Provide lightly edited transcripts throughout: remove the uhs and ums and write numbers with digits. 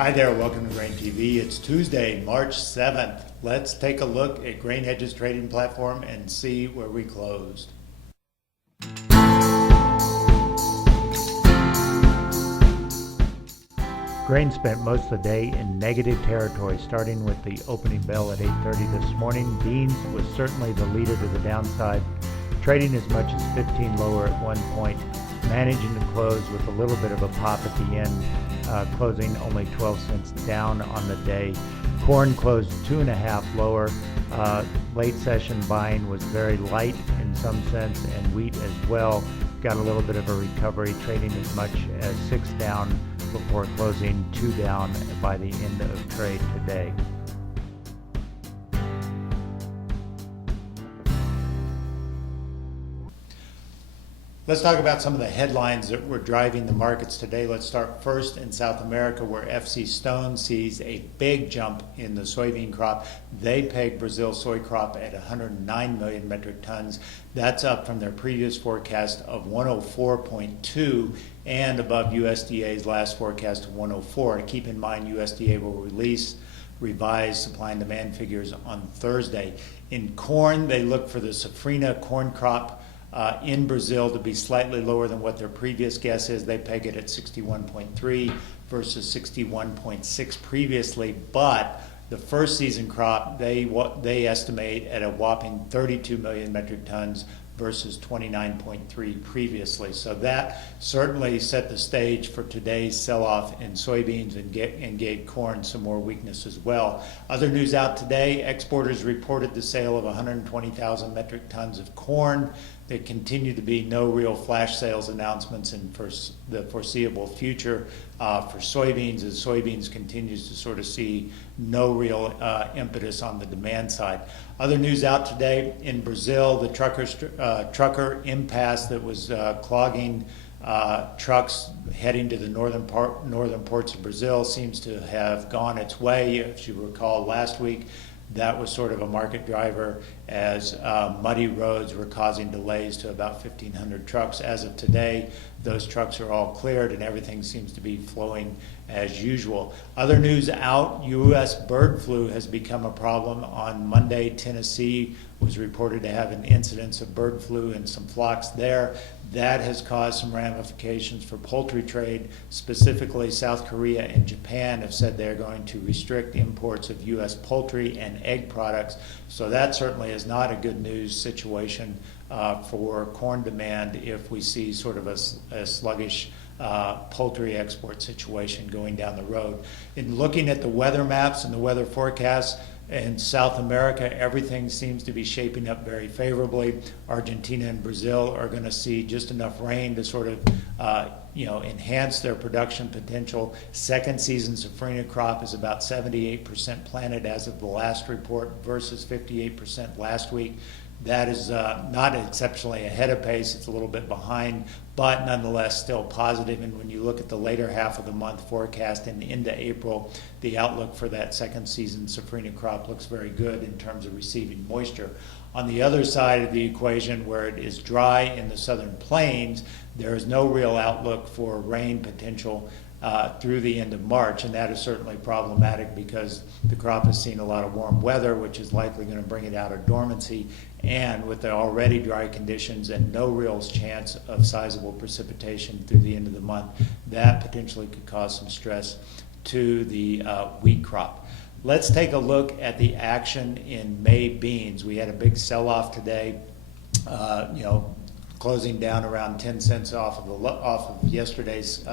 Hi there, welcome to Grain TV. It's Tuesday, March 7th. Let's take a look at Grain Hedges trading platform and see where we closed. Grain spent most of the day in negative territory, starting with the opening bell at 8:30 this morning. Beans was certainly the leader to the downside, trading as much as 15 lower at one point, managing to close with a little bit of a pop at the end, closing only 12 cents down on the day. Corn closed 2.5 lower. Late session buying was very light in some sense, and wheat as well got a little bit of a recovery, trading as much as 6 down before closing 2 down by the end of trade today. Let's talk about some of the headlines that were driving the markets today. Let's start first in South America, where FC Stone sees a big jump in the soybean crop. They pegged Brazil's soy crop at 109 million metric tons. That's up from their previous forecast of 104.2 and above USDA's last forecast of 104. Keep in mind, USDA will release revised supply and demand figures on Thursday. In corn, they look for the safrinha corn crop in Brazil to be slightly lower than what their previous guess is. They peg it at 61.3 versus 61.6 previously, but the first season crop they estimate at a whopping 32 million metric tons versus 29.3 previously. So that certainly set the stage for today's sell-off in soybeans and gave corn some more weakness as well. Other news out today, exporters reported the sale of 120,000 metric tons of corn. There continue to be no real flash sales announcements in the foreseeable future for soybeans, as soybeans continues to sort of see no real impetus on the demand side. Other news out today in Brazil, the trucker impasse that was clogging trucks heading to the northern ports of Brazil seems to have gone its way. If you recall last week, that was sort of a market driver as muddy roads were causing delays to about 1,500 trucks. As of today, those trucks are all cleared and everything seems to be flowing as usual. Other news out, U.S. bird flu has become a problem. On Monday, Tennessee was reported to have an incidence of bird flu in some flocks there. That has caused some ramifications for poultry trade. Specifically, South Korea and Japan have said they're going to restrict imports of U.S. poultry and egg products. So that certainly is not a good news situation for corn demand if we see sort of a sluggish poultry export situation going down the road. In looking at the weather maps and the weather forecasts, in South America, everything seems to be shaping up very favorably. Argentina and Brazil are going to see just enough rain to sort of enhance their production potential. Second season safrinha crop is about 78% planted as of the last report versus 58% last week. That is not exceptionally ahead of pace. It's a little bit behind, but nonetheless still positive. And when you look at the later half of the month forecast and into April, the outlook for that second season safrinha crop looks very good in terms of receiving moisture. On the other side of the equation, where it is dry in the southern plains, there is no real outlook for rain potential through the end of March, and that is certainly problematic because the crop has seen a lot of warm weather, which is likely going to bring it out of dormancy, and with the already dry conditions and no real chance of sizable precipitation through the end of the month, that potentially could cause some stress to the wheat crop. Let's take a look at the action in May beans. We had a big sell-off today, closing down around 10 cents off of yesterday's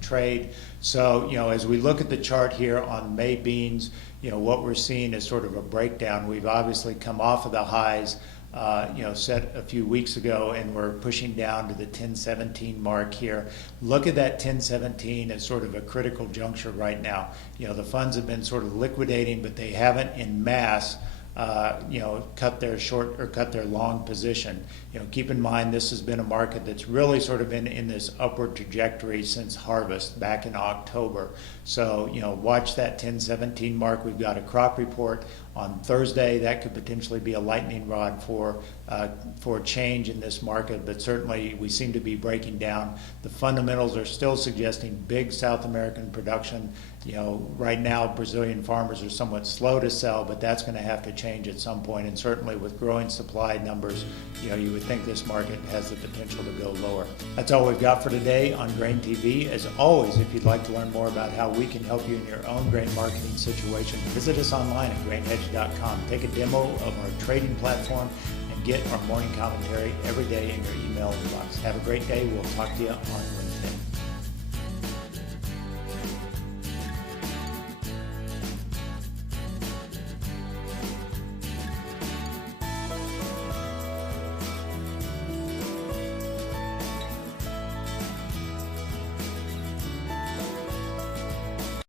trade. So, as we look at the chart here on May beans, what we're seeing is sort of a breakdown. We've obviously come off of the highs, set a few weeks ago, and we're pushing down to the 1017 mark here. Look at that 1017 as sort of a critical juncture right now. The funds have been sort of liquidating, but they haven't en masse cut their short or cut their long position. Keep in mind this has been a market that's really sort of been in this upward trajectory since harvest back in October. So, watch that 1017 mark. We've got a crop report on Thursday. That could potentially be a lightning rod for change in this market, but certainly we seem to be breaking down. The fundamentals are still suggesting big South American production. Right now Brazilian farmers are somewhat slow to sell, but that's going to have to change at some point. And certainly with growing supply numbers, you would think this market has the potential to go lower. That's all we've got for today on Grain TV. As always, if you'd like to learn more about how we can help you in your own grain marketing situation, visit us online at grainhedge.com. Take a demo of our trading platform and get our morning commentary every day in your email inbox. Have a great day. We'll talk to you on Wednesday.